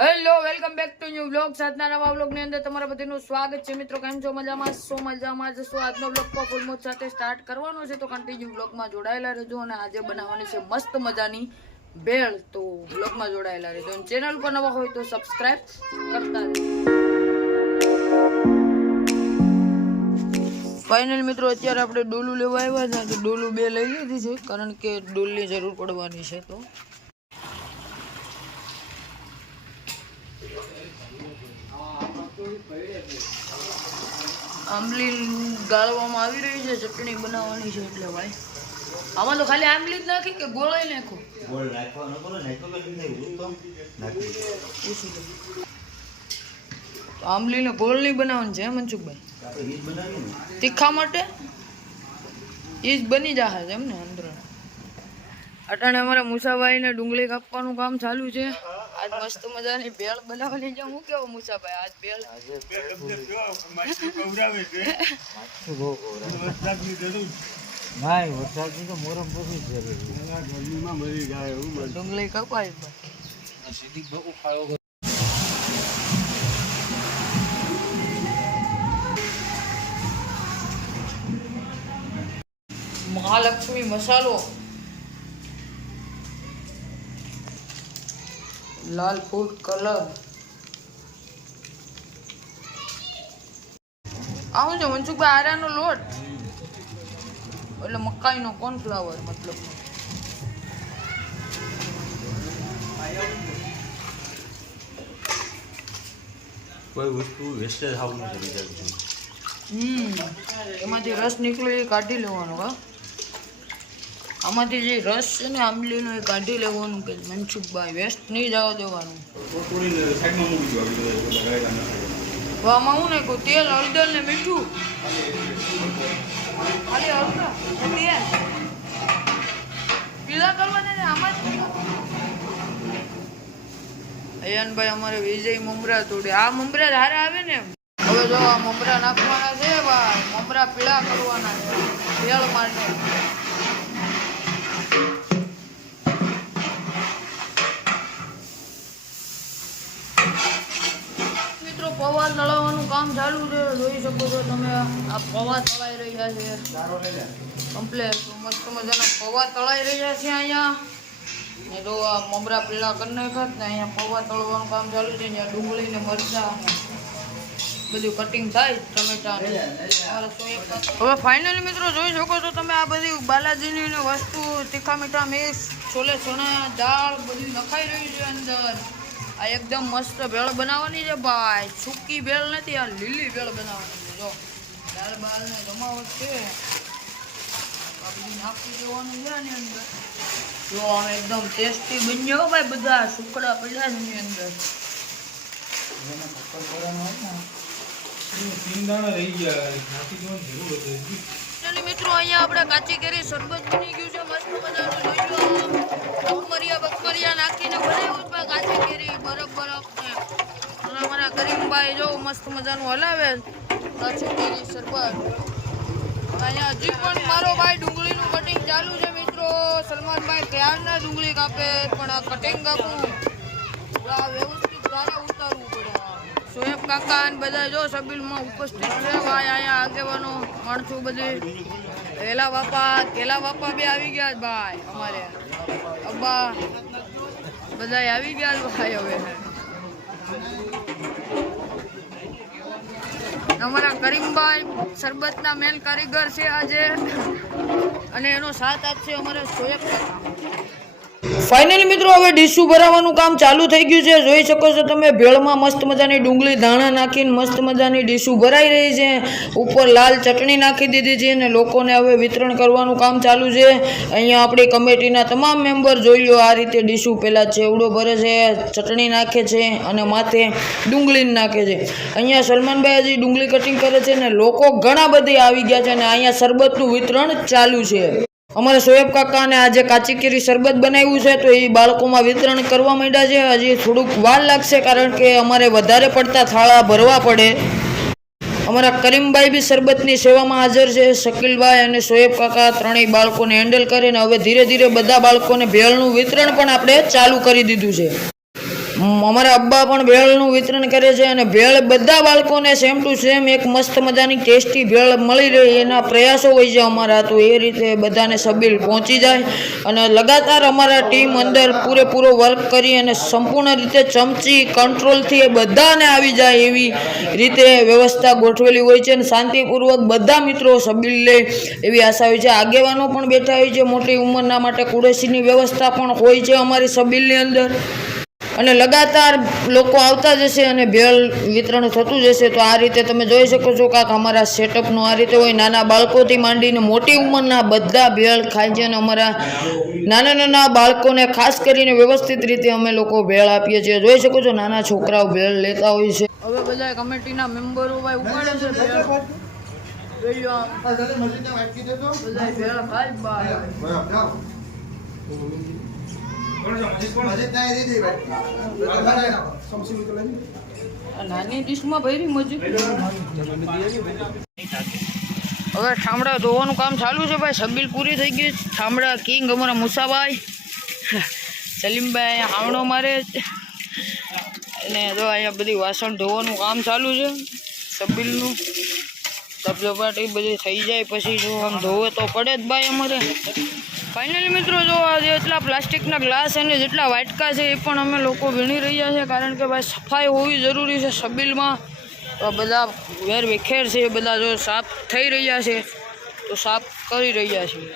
Hello welcome back to new vlog આજના નવા વ્લોગની અંદર તમારા બધાનું સ્વાગત છે મિત્રો. કેમ છો? મજામાં છો? મજામાં જશો. આજનો વ્લોગ ફૂલ મોજ સાથે સ્ટાર્ટ કરવાનો છે તો કન્ટિન્યુ વ્લોગમાં જોડાયેલા રહેજો. અને આજે બનાવવાની છે મસ્ત મજાની ભેળ, તો વ્લોગમાં જોડાયેલા રહેજો. અને ચેનલ પર નવા હોય તો સબસ્ક્રાઇબ કરતા રહેજો. ફાઇનલ મિત્રો અત્યારે આપણે ડોલું લેવા આવ્યા છે. તો ડોલું 2 લઈ લીધી છે કારણ કે ડોલની જરૂર પડવાની છે. તો આંબલી ગાળવામાં આવી રહી છે, ચટણી બનાવવાની છે એટલે ભાઈ આમાં તો ખાલી આંબલી જ નાખી કે ગોળાઈ નાખો? ગોળ નાખવાનો તો આંબલીને ગોળની બનાવવાની છે મનસુખભાઈ? તીખા માટે એ જ બની જશે એમ ને અંદર. અટાણે અમારા મુસાભાઈ ને ડુંગળી કાપવાનું કામ ચાલુ છે. આજ મસ્ત મજાની ભેળ બનાવવાની છે. હું કેવો મુસાભાઈ આજ ભેળ ડુંગળી કપાય મહાલક્ષ્મી મસાલો, લાલ ફૂડ કલર, આવું છે મનસુખભાઈ આરાનો લોટ એટલે મકાઈનો કોર્નફ્લાવર મતલબ. કોઈ વસ્તુ વેસ્ટેજ થવું નથી. એમાંથી રસ નીકળે એ કાઢી લેવાનો. હા, આમાંથી જે રસ છે ને આંબલીનો એ કાઢી લેવાનું કે મનસુખભાઈ વેસ્ટ નહીં જવા દેવાનું. આમાં હું નાખ્યું તેલ, હળદર ને મીઠું, ખાલી હળદર તેલ પીળા કરવાના ને આમાં જ. અયાનભાઈ અમારે વિજય મમરા તોડે. આ મમરા હારા આવે ને. હવે જો આ મમરા નાખવાના છે ભાઈ, મમરા પીળા કરવાના છે તેલ માટે. મિત્રો પૌવા તળાવવાનું કામ ચાલુ છે, જોઈ શકો છો તમે. આ પૌવા તળાઈ રહ્યા છે કમ્પ્લેટ. મસ્ત મજાના પૌવા તળાઈ રહ્યા છે અહીંયા. ને જો આ મમરા પીળા કરી નાખ્યા ને અહીંયા પૌવા તળવાનું કામ ચાલુ છે. અહીંયા ડુંગળી ને મરચાં બધું કટિંગ થાય, ટમેટા. હવે ફાઇનલી મિત્રો જોઈ શકો છો તમે આ બધી બાલાજીની વસ્તુ તીખા મીઠા મિક્સ છોલે ચણા દાળ બધું નખાઈ રહ્યું છે અંદર. આ એકદમ મસ્ત ભેળ બનાવવાની છે ભાઈ. સૂકી ભેળ નથી, આ લીલી ભેળ બનાવવાની છે. જો દાળ બાળ ને જમાવટ છે, આ બધું નાખી દેવાનું છે આની અંદર. જો આમ એકદમ ટેસ્ટી બન્યો ભાઈ. બધા સુકડા પડ્યા છે એની અંદર. મિત્રો અહીંયા આપણે કાચી કેરી શરબત બની ગયું છે મસ્ત મજાનું. બકમરિયા નાખીને બનાવ્યું છે કાચી કેરી બરફ ને. અને અમારા કરીમભાઈ જો મસ્ત મજાનું હલાવે કાચી કેરી શરબત. અહીંયા હજી પણ મારો ભાઈ ડુંગળીનું કટિંગ ચાલુ છે મિત્રો. સલમાનભાઈ પ્યારના ડુંગળી કાપે પણ આ કટિંગ કાપવું વ્યવસ્થિત સારા ઉતારવું પડે. સોએબ કાકા અને બધા જો સબીલમાં ઉપસ્થિત છે ભાઈ. અહીંયા આગેવાનો માણસો બધી કેલા બાપા બી આવી ગયા ભાઈ. અમારે અબ્બા બધા આવી ગયા ભાઈ. હવે અમારા કરીમભાઈ શરબતના મેન કારીગર છે આજે, અને એનો સાથ આપશે અમારે સોએબ કાકા. ફાઇનલી મિત્રો હવે ડીશું ભરાવાનું કામ ચાલુ થઈ ગયું છે. જોઈ શકો છો તમે ભેળમાં મસ્ત મજાની ડુંગળી ધાણા નાખીને મસ્ત મજાની ડીશું ભરાઈ રહી છે. ઉપર લાલ ચટણી નાખી દીધી છે અને લોકોને હવે વિતરણ કરવાનું કામ ચાલુ છે. અહીંયા આપણી કમિટીના તમામ મેમ્બર જોઈ લો આ રીતે ડીશું પહેલાં ચેવડો ભરે છે, ચટણી નાખે છે અને માથે ડુંગળી નાખે છે. અહીંયા સલમાનભાઈ હજી ડુંગળી કટિંગ કરે છે અને લોકો ઘણા બધી આવી ગયા છે અને અહીંયા શરબતનું વિતરણ ચાલુ છે. અમારે સોએબ કાકાને આજે કાચી કેરી શરબત બનાવ્યું છે તો એ બાળકોમાં વિતરણ કરવા માંડ્યા છે. હજી થોડુંક વાર લાગશે કારણ કે અમારે વધારે પડતા થાળા ભરવા પડે. અમારા કરીમભાઈ બી શરબતની સેવામાં હાજર છે. શકીલભાઈ અને સોએબ કાકા ત્રણેય બાળકોને હેન્ડલ કરે ને હવે ધીરે ધીરે બધા બાળકોને ભેળનું વિતરણ પણ આપણે ચાલુ કરી દીધું છે. અમારા અબ્બા પણ ભેળનું વિતરણ કરે છે અને ભેળ બધા બાળકોને સેમ ટુ સેમ એક મસ્ત મજાની ટેસ્ટી ભેળ મળી રહે એના પ્રયાસો હોય છે અમારા. તો એ રીતે બધાને સબીલ પહોંચી જાય અને લગાતાર અમારા ટીમ અંદર પૂરેપૂરો વર્ક કરી અને સંપૂર્ણ રીતે ચમચી કંટ્રોલથી એ બધાને આવી જાય એવી રીતે વ્યવસ્થા ગોઠવેલી હોય છે અને શાંતિપૂર્વક બધા મિત્રો સબીલ લે એવી આશા હોય છે. આગેવાનો પણ બેઠા હોય છે, મોટી ઉંમરના માટે કુરેશીની વ્યવસ્થા પણ હોય છે અમારી સબીલની અંદર અને લગાતાર લોકો આવતા જશે અને ભેળ વિતરણ થતું જશે. તો આ રીતે તમે જોઈ શકો છો કાંક અમારા સેટઅપનું આ રીતે હોય. નાના બાળકોથી માંડીને મોટી ઉંમરના બધા ભેળ ખાય છે અને અમારા નાના નાના બાળકોને ખાસ કરીને વ્યવસ્થિત રીતે અમે લોકો ભેળ આપીએ છીએ. જોઈ શકો છો નાના છોકરાઓ ભેળ લેતા હોય છે. હવે બધા કમિટીના મેમ્બરો ભાઈ ઉપાડે છે ભેળ. બધા ભેળ ખાય બહાર. નાની ડીશમાં ભરી મજી. હવે ઠામડા ધોવાનું કામ ચાલુ છે ભાઈ. સબીલ પૂરી થઈ ગઈ. ઠામડા કિંગ અમારા મુસાભાઈ સલીમભાઈ આવણો મારે અને જો અહીંયા બધી વાસણ ધોવાનું કામ ચાલુ છે સબીલનું. સબઝપાટી બધી થઈ જાય પછી જો આમ ધોવે તો પડે જ ભાઈ અમારે. ફાઇનલી મિત્રો જો આ જેટલા પ્લાસ્ટિકના ગ્લાસ અને જેટલા વાટકા છે એ પણ અમે લોકો વીણી રહ્યા છે કારણ કે ભાઈ સફાઈ હોવી જરૂરી છે સબીલમાં. તો બધા વેર વિખેર છે એ બધા જો સાફ થઈ રહ્યા છે તો સાફ કરી રહ્યા છીએ.